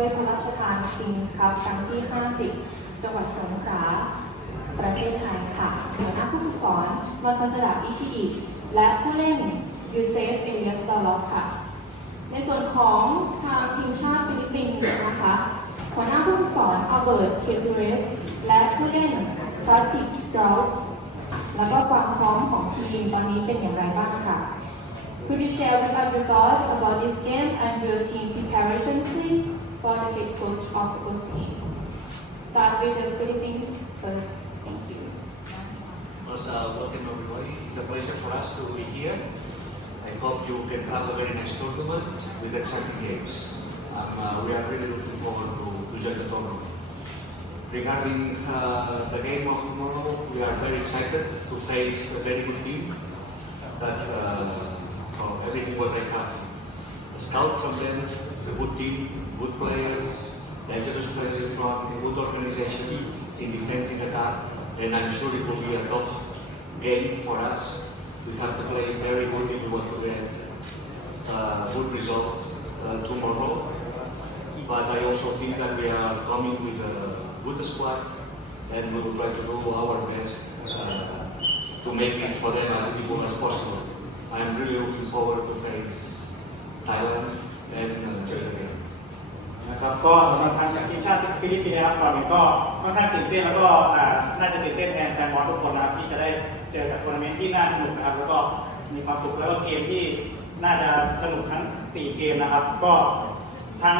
วยพระราชทานคิงส์คัพครั้งที่ 50 จังหวัดสงขลาประเทศไทยค่ะหัวหน้าผู้ฝึกสอนมาซัตระอิชิอิและผู้เล่นยูเซฟเอเลียสดอลล็อกค่ะ ในส่วนของทางทีมชาติฟิลิปปินส์นะคะหัวหน้าผู้ฝึกสอนอัลเบิร์ตเคตูเรสและผู้เล่นพลาสติกสตรอสแล้วก็ความพร้อมของทีมตอนนี้เป็นอย่างไรบ้างค่ะ Could you share with us your thoughts about this game and your team preparation, please, for the head coach of the team? Start with the Philippines first. Thank you. Uh, welcome everybody. It's a pleasure for us to be here. I hope you can have a very nice tournament with exciting games. Um, uh, we are really looking forward to, to join the tournament. Regarding uh, the game of tomorrow, we are very excited to face a very good team that uh, everything what they have. A scout from them, it's a good team, good players, dangerous players in front, good organization in defense in attack, and I'm sure it will be a tough game for us. We have to play very good if we want to get a good result uh, tomorrow. But I also think that we are coming with a good squad, and we will try to do our best uh, to make it for them as difficult as possible. I'm really looking forward to face Thailand and uh, game. นะครับก็สำหรับทางทีมชาติฟิลิปปินส์นะครับก่อนอื่นก็ค่อนข้างตื่นเต้นแล้วก็น่าจะตื่นเต้นแทนแฟนบอลทุกคนนะครับที่จะได้เจอกับทัวร์นาเมนต์ที่น่าสนุกนะครับ แล้วก็มีความสุขแล้วก็เกมที่น่าจะสนุกทั้ง 4 เกมนะครับ ก็ทั้ง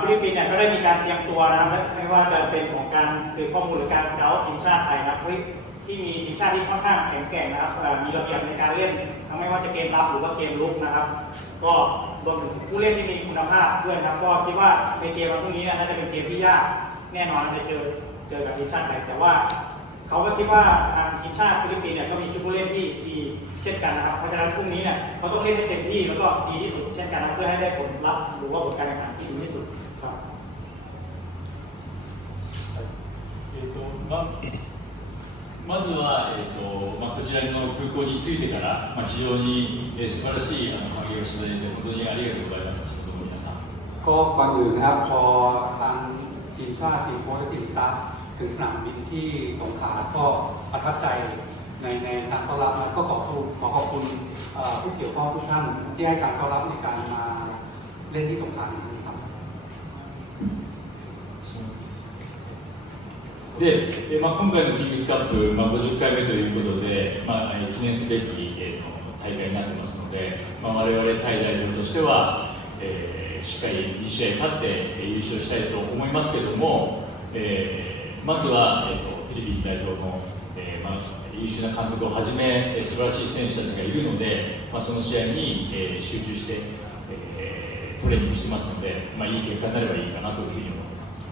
ฟิลิปปินส์เนี่ยก็ได้มีการเตรียมตัวนะครับไม่ว่าจะเป็นของการสื่อข้อมูลหรือการสเกลทีมชาติไทยนะครับที่มีทีมชาติที่ค่อนข้างแข็งแกร่งนะครับมีระเบียบในการเล่นทั้งไม่ว่าจะเกมรับหรือว่าเกมลุกนะครับ ก็ รวมถึงผู้เล่นที่มีคุณภาพด้วยนครับ ก็คิดว่าในเกมวันพรุ่งนี้น่าจะเป็นเกมที่ยากแน่นอนจะเจอเจอกับทีมชาติไทยแต่ว่าเขาก็คิดว่าทางทีมชาติฟิลิปปินส์เนี่ยก็มีชุดผู้เล่นที่ดีเช่นกันนะครับเพราะฉะนั้นพรุ่งนี้เนี่ยเขาต้องเล่นให้เต็มที่แล้วก็ดีที่สุดเช่นกันนะเพื่อให้ได้ผลลัพธ์หรือว่าผลการแข่งขันที่ดีที่สุดครับえっとままずは、えっとまあ、こちらの空港に着いてから、まあ、非常に、えー、素晴らしいあの years later 本当にありがとうございました、職の皆さん。ก็ก่อนอื่นนะครับ พอทางทีมชาติทีมโค้ทีมสตาฟถึงสนามบินที่สงขลาก็ประทับใจในในการต้อนรับแล้วก็ขอบคุณขอขอบคุณผู้เกี่ยวข้องทุกท่านที่ให้การต้อนรับในการมาเล่นที่สงขลาครับで、まあ、今回のキングスカップ、まあ、50回目ということで、まあ、記念すべき、えー、大会になってますので、まあ、我々タイ代表としては、えーしっかり2試合勝ってえー優勝したいと思いますけども、えーまずは、えーとフィリピン代表の、えーまあ、優秀な監督をはじめえー素晴らしい選手たちがいるので、まあ、その試合に、えー集中して、えートレーニングしてますので、まあ、いい結果になればいいかなというふうに思っています。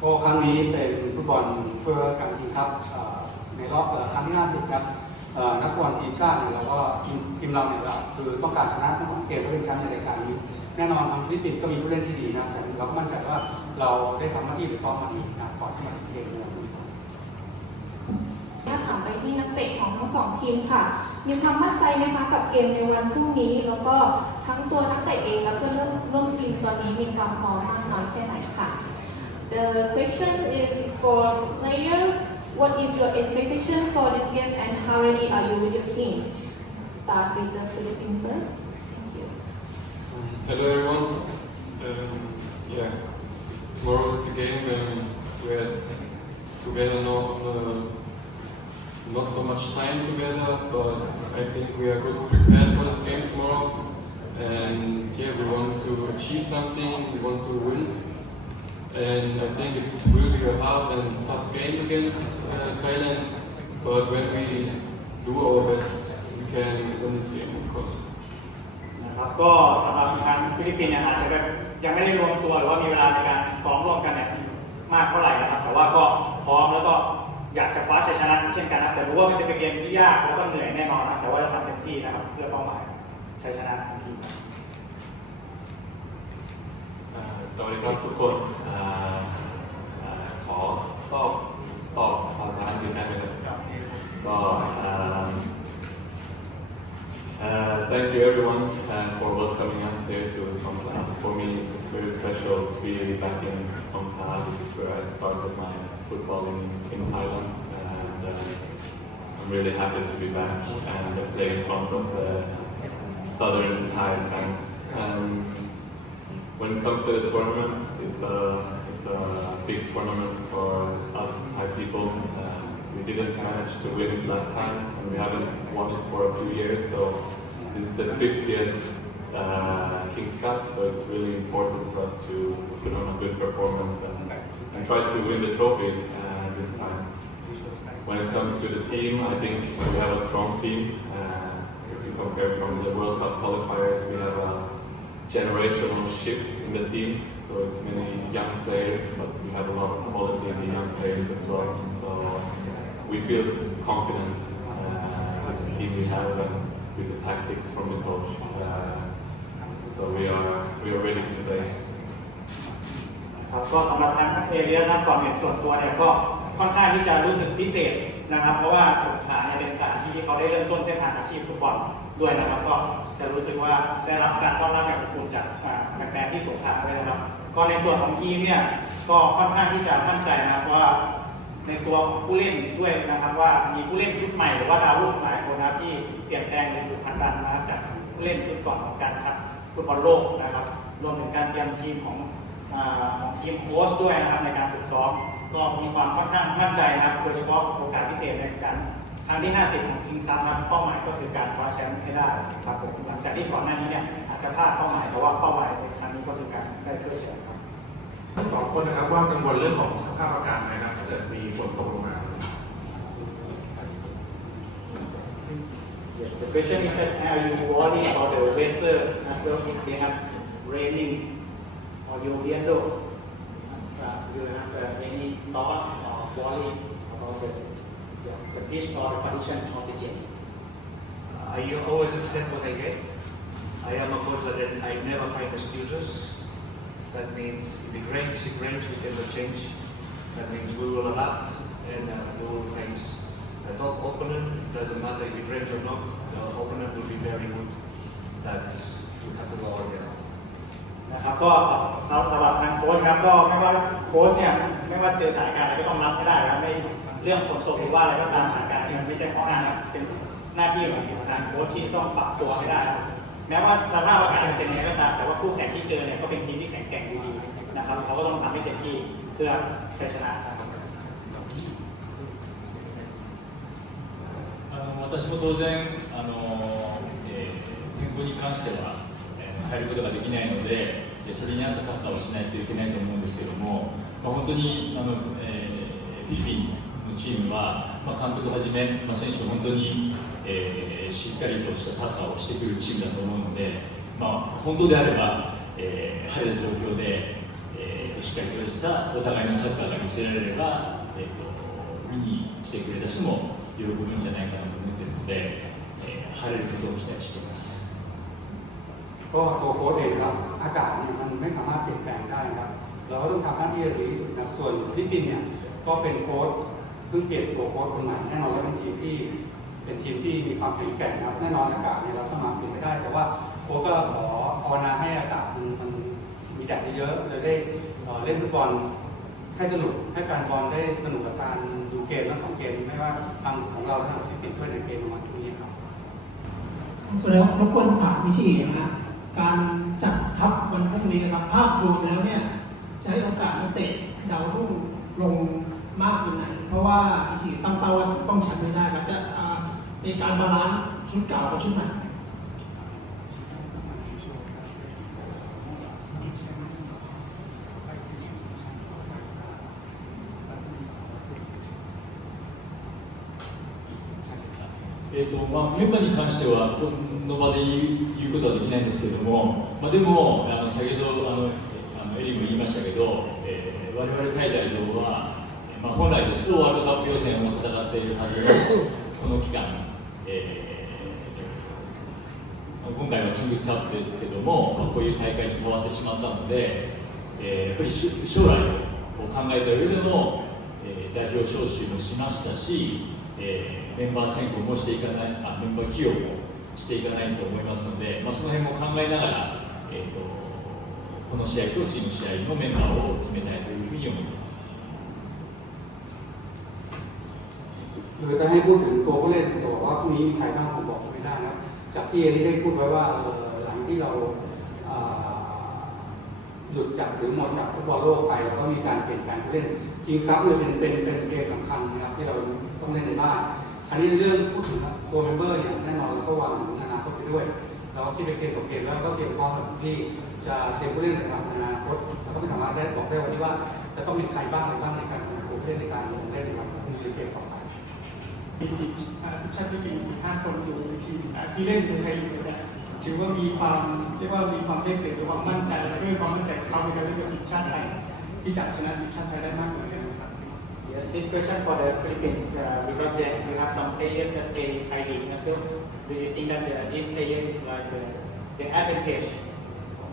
ก็ครั้งนี้เป็นฟุตบอลเพื่อการทีมครับเอ่อในรอบเอ่อครั้งที่ 50 ครับเอ่อ นักบอลทีมชาติเนี่ยแล้วก็ทีมทีมเราเนี่ยเราคือต้องการชนะทั้งสองเกมเพื่อเป็นแชมป์ในรายการนี้ แน่นอนทางฟิลิปปินส์ก็มีผู้เล่นที่ดีนะแต่เราก็มั่นใจว่าเราได้ทำหน้าที่หรือซ้อมมาดีนะก่อนที่มาถึงเกมในวันนี้ถ้ามไปที่นักเตะของทั้งสองทีมค่ะ มีความมั่นใจไหมคะกับเกมในวันพรุ่งนี้ แล้วก็ทั้งตัวนักเตะเองและเพื่อนร่วมทีมตอนนี้มีความพร้อมมากน้อยแค่ไหนค่ะ The question is for players what is your expectation for this game and how ready are you with your team Start with the Philippines first Thank you Hello everyone. Um, yeah, tomorrow is the game. Um, we had together uh, not so much time together, but I think we are good prepared for this game tomorrow. And yeah, we want to achieve something. We want to win. And I think it's really a hard and tough game against uh, Thailand. But when we do our best, we can win this game, of course. นะครับก็สำหรับทางฟิลิปปินส์เนี่ยอาจจะแบบยังไม่ได้รวมตัวหรือว่ามีเวลาในการซ้อมร่วมกันเนี่ยมากเท่าไหร่นะครับ แต่ว่าก็พร้อมแล้วก็อยากจะคว้าชัยชนะเช่นกันนะแต่รู้ว่ามันจะเป็นเกมที่ยากแล้วก็เหนื่อยแน่นอนนะแต่ว่าจะทำเต็มที่นะครับเพื่อเป้าหมายชัยชนะของที สวัสดีครับทุกคนอ่าอ่าขอตอบตอบภาษาอังกฤษได้ไหมครับก็อ่า Uh, thank you everyone uh, for welcoming us here to Songkla. For me, it's very back in Songkhla. This is where I started my footballing in Thailand, and uh, I'm really happy to be back and play in front of the southern Thai fans. Um, when it comes to the tournament, it's a it's a big tournament for us Thai people. Uh, we didn't manage to win it last time, and we haven't won it for a few years. So this is the 50th uh, Kings Cup, so it's really important for us to put on a good performance and, and try to win the trophy uh, this time. When it comes to the team, I think we have a strong team. Uh, if you compare from the World Cup qualifiers, we have a generational shift in the team. So it's many young players, but we have a lot of quality in the young players as well. So we feel confident uh, with the team we have and with the tactics from the coach. Uh, so we are we are ready to play. ครับก็สำหรับทางเอเรียนะก่อนเห็นส่วนตัวเนี่ยก็ค่อนข้างที่จะรู้สึกพิเศษนะครับ เพราะว่าสงขลาเนี่ยเป็นสถานที่ที่เขาได้เริ่มต้นเส้นทางอาชีพฟุตบอล ด้วยนะครับ ก็จะรู้สึกว่าได้รับการต้อนรับอย่างอบอุ่นจากแฟนๆที่สงขลาด้วยนะครับ ก็ในส่วนของทีมเนี่ยก็ค่อนข้างที่จะมั่นใจนะครับว่าในตัวของผู้เล่นด้วยนะครับ ว่ามีผู้เล่นชุดใหม่หรือว่าดาวรุ่งหลายคนนะครับที่เปลี่ยนแปลงในยุคพันดันนะครับจากผู้เล่นชุดก่อนของการคัดฟุตบอลโลกนะครับ รวมถึงการเตรียมทีมของของทีมโค้ชด้วยนะครับในการฝึกซ้อมก็มีความค่อนข้างมั่นใจนะครับ โดยเฉพาะโอกาสพิเศษในการ ครั้งที่ 50 ของซิงซัมนะครับเป้าหมายก็คือการคว้าแชมป์ให้ได้ครับผมหลังจากที่ก่อนหน้านี้เนี่ยอาจจะพลาดเป้าหมายแต่ว่าเป้าหมายในครั้งนี้ก็คือการได้ถ้วยแชมป์ครับทั้งสองคนนะครับว่ากังวลเรื่องของสภาพอากาศไหมครับถ้าเกิดมีฝนตกลงมา Yes, the question is that are you worried about the weather as well if they have raining or you window? Uh, you have uh, any thoughts or worry about the, the, the pitch or the condition of the game? I always accept what I get. I am a coach that I never find excuses. That means if it rains, it rains, we cannot change. That means we will adapt and uh, we will face a top opponent. Doesn't matter if it rains or not, the opponent will be very good. That we have to do our best. นะครับก็สำสำหรับทางโค้ชครับก็ไม่ว่าโค้ชเนี่ยไม่ว่าเจอสถานการณ์อะไรก็ต้องรับให้ได้นะครับไม่ เรื่องฝนตกหรือว่าอะไรก็ตามสถานการณ์ที่มันไม่ใช่ข้องานครับเป็นหน้าที่ของทางโค้ชที่ต้องปรับตัวให้ได้ครับแม้ว่าสภาพอากาศจะเป็นยังไงก็ตามแต่ว่าคู่แข่งที่เจอเนี่ยก็เป็นทีมที่แข็งแกร่งอยู่ดีนะครับเขาก็ต้องทำให้เต็มที่เพื่อชัยชนะครับ あの私も当然あの、えー天候に関しては、えー変えることができないのででそれに合ったサッカーをしないといけないと思うんですけども、まあ、本当にあの、えーフィリピン のチームは、まあ、監督はじめ、まあ、選手は本当に、えーしっかりとしたサッカーをしてくるチームだと思うので、まあ、本当であれば、えー晴れた状況で、えーしっかりとしたお互いのサッカーが見せられれば、えーと見に来てくれた人も喜ぶんじゃないかなと思っているので、えー晴れることを期待しています。 ก็ตัวโค้ชเองครับอากาศเนี่ยมันไม่สามารถเปลี่ยนแปลงได้นะครับ เราก็ต้องทำหน้าที่ให้ดีที่สุดนะครับส่วนฟิลิปปินส์เนี่ยก็เป็นโค้ชเ พิ่งเปลี่ยนตัวโค้ชคนใหม่แน่นอนว่าเป็นทีมที่เป็นทีมที่มีความแข็งแกร่งนะครับแน่นอนอากาศเนี่ยเราสามารเปลี่ยนไม่ได้ แต่ว่าโค้ชก็ขอภาวนาให้อากาศมันมันมีแดดเยอะๆจะได้เล่นฟุตบอลให้สนุกให้แฟนบอลได้สนุกกับการดูเกมทั้งสองเกมไม่ว่าทางของเราทางฟิลิปปินส์ช่วยในเกมในวันพรุ่งนี้ครับแสดงว่ารบกวนถามวิชีนะฮะการจัดทัพวันพรุ่งนี้นะครับภาพรวมแล้วเนี่ยจะให้โอกาสนักเตะดาวรุ่งลง มากยังไงเพราะว่าวิชีตั้งเป้าว่าต้องแชมป์ให้ได้ครับจะอ่ามีการบาลานซ์ชุดเก่ากับชุดใหม่ えーとまあ、メンバーに関してはこの場で言う言うことはできないんですけども、まあ、でもあの先ほどあのあのエリーも言いましたけど、えー我々タイ代表は、 まあ、本来ですとワールドカップ予選を戦っているはずのこの期間、えー今回はキングスカップですけども、まあ、こういう大会に変わってしまったので、えーやっぱりし将来を考えた上での、えー代表招集もしましたし、えーメンバー選考もしていかないあメンバー起用もしていかないと思いますので、まあ、その辺も考えながら、えー、とこの試合とチーム試合のメンバーを決めたいというふうに思います คือจะให้พูดถึงตัวผู้เล่นจะบอกว่าพรุ่งนี้มีใครบ้างผมบอกไม่ได้นะจากที่เอที่ได้พูดไว้ว่าหลังที่เราหยุดจัดหรือหมดจากฟุตบอลโลกไปแล้วก็มีการเปลี่ยนแปลงผู้เล่นจริงซับเลยเป็นเป็นเป็นเกมสำคัญนะครับที่เราต้องเล่นในบ้านคราวนี้เรื่องพูดถึงตัวเมมเบอร์เนี่ยแน่นอนเราก็วางถึงอนาคตไปด้วยเราคิดไปเกมต่อเกมแล้วก็เตรียมพร้อมที่จะเตรียมผู้เล่นสำหรับอนาคตแล้วก็ไม่สามารถได้บอกได้วันนี้ว่าจะต้องมีใครบ้างอะไรบ้างในการของผู้เล่นในการลงเล่นนะครับในเกมต่อไป มีทีมอ่าทีมชาติฟิลิปปินส์สี่ห้าคนอยู่ในทีมที่เล่นในไทยอยู่เนี่ยถือว่ามีความเรียกว่ามีความเท่เกิดหรือความมั่นใจและเรื่องความมั่นใจของเขาในการเล่นกับทีมชาติไทยที่จะชนะทีมชาติไทยได้มากสุดเลยนะครับ Yes, this question for the Philippines uh, because they, we have some players that play in Thai league as well. Do you think that uh, this player is like uh, the advantage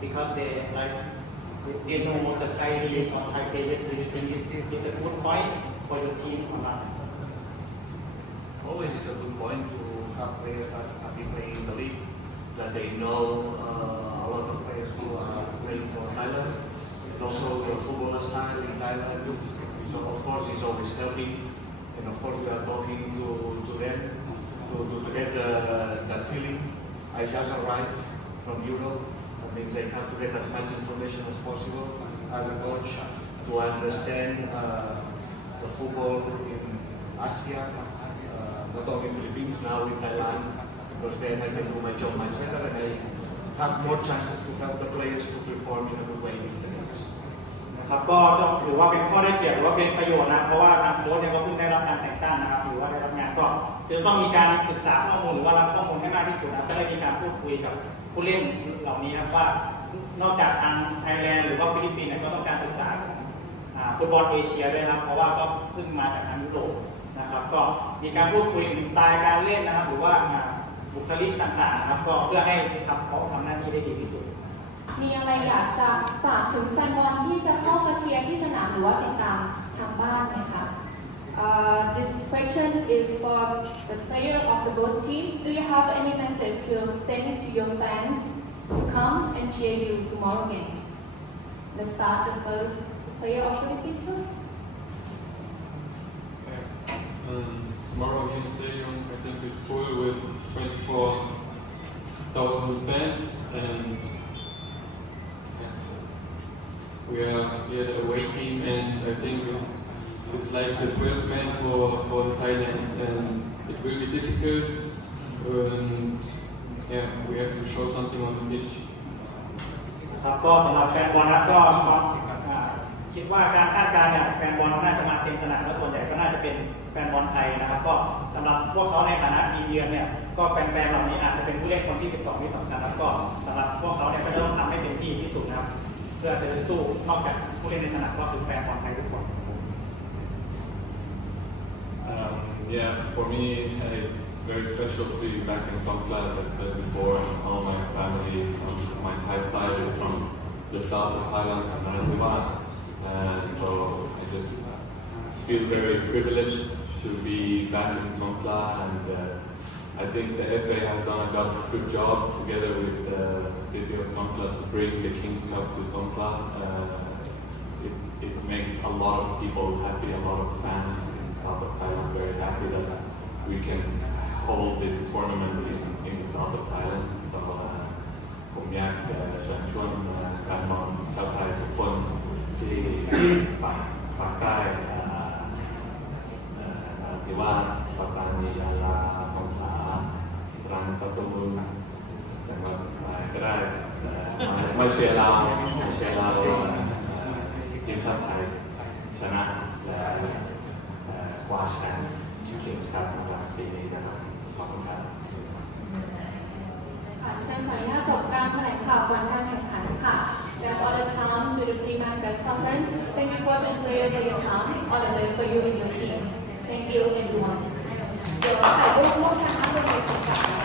because they like they know most of the Thai league or Thai players? Do you think this is a good point for your team or not? Always is a good point to have players that have been playing in the league, that they know uh, a lot of players who are playing for Thailand. And also the football style in Thailand is of course is always helping. And of course we are talking to, to them to, to, to get the, that feeling. I just arrived from Europe. That means I have to get as much information as possible as a coach to understand uh, the football in Asia, uh, not only Philippines, now in Thailand, because then I can do my job much better and I have more chances to help the players to perform in a good way in the games. นะครับก็ต้องถือว่าเป็นข้อได้เปรียบหรือว่าเป็นประโยชน์นะเพราะว่าทางโค้ชเนี่ยก็เพิ่งได้รับการแต่งตั้งนะครับหรือว่าได้รับงานก็จะต้องมีการศึกษาข้อมูลหรือว่ารับข้อมูลให้มากที่สุดนะก็ได้มีการพูดคุยกับผู้เล่นเหล่านี้ครับว่านอกจากทางไทยแลนด์หรือว่าฟิลิปปินส์เนี่ยก็ต้องการศึกษาของอ่าฟุตบอลเอเชียด้วยนะครับเพราะว่าก็เพิ่งมาจากทางยุโรปนะครับ ก็มีการพูดคุยถึงสไตล์การเล่นนะครับ หรือว่าอ่าบุคลิกต่างๆนะครับ ก็เพื่อให้ทำเขาทำหน้าที่ได้ดีที่สุด มีอะไรอยากจะฝากถึงแฟนบอลที่จะเข้ามาเชียร์ที่สนามหรือว่าติดตามทางบ้านไหมคะ Uh, this question is for the player of the both team. Do you have any message to send to your fans to come and cheer you tomorrow games? Let's start the first player of Philippines first. Um, tomorrow in the stadium, I think it's full with 24,000 fans, and yeah, we are here the away team, and I think it's like the 12th man for, for Thailand, and it will be difficult. And yeah, we have to show something on the pitch. ครับก็สำหรับแฟนบอลนะครับก็อ่า คิดว่าการคาดการณ์เนี่ยแฟนบอลน่าจะมาเต็มสนามและส่วนใหญ่ก็น่าจะเป็นแฟนบอลไทยนะครับ ก็สำหรับพวกเขาในฐานะทีมเยือนเนี่ยก็แฟนๆเหล่านี้อาจจะเป็นผู้เล่นคนที่ 12 ที่สำคัญแล้วก็สำหรับพวกเขาเนี่ยก็จะต้องทำให้เต็มที่ที่สุดนะครับ เพื่อจะได้สู้นอกจากผู้เล่นในสนามก็คือแฟนบอลไทยทุกคน yeah, for me, it's very special to be back in Songkla, as I said before. All my family on my Thai side is from the south of Thailand, Narathiwat. And so I just feel very privileged to be back in Songkhla. And uh, I think the FA has done a go- good job together with the city of Songkhla to bring the King's Cup to Songkhla. Uh, it, it makes a lot of people happy, a lot of fans in the south of Thailand very happy that we can hold this tournament in, in the south of Thailand. So, uh, ผมอยากจะเชิญชวนเอ่อแฟนบอลชาวไทยทุกคน ที่ปากปากใต้เอ่อเอ่อที่ว่าปัตตานียาลาสงขลาตรังสตูลจังหวัดอะไรก็ได้เอ่มามาเชียร์เรามาเชียร์เราอ่อทีมชาติไทยชนะและเอ่อคว้าแชมป์คิงส์คัพในปีนี้นะครับขอบคุณครับ ค่ะดิฉันขออนุญาตจบการแถลงข่าวก่อนการแข่งขันค่ะ That's all the time to the pre-match press conference. Thank you coach and player for your time. All the best for you and your team. Thank you everyone. เดี๋ยวถ่ายรูปร่วมกันนะเป็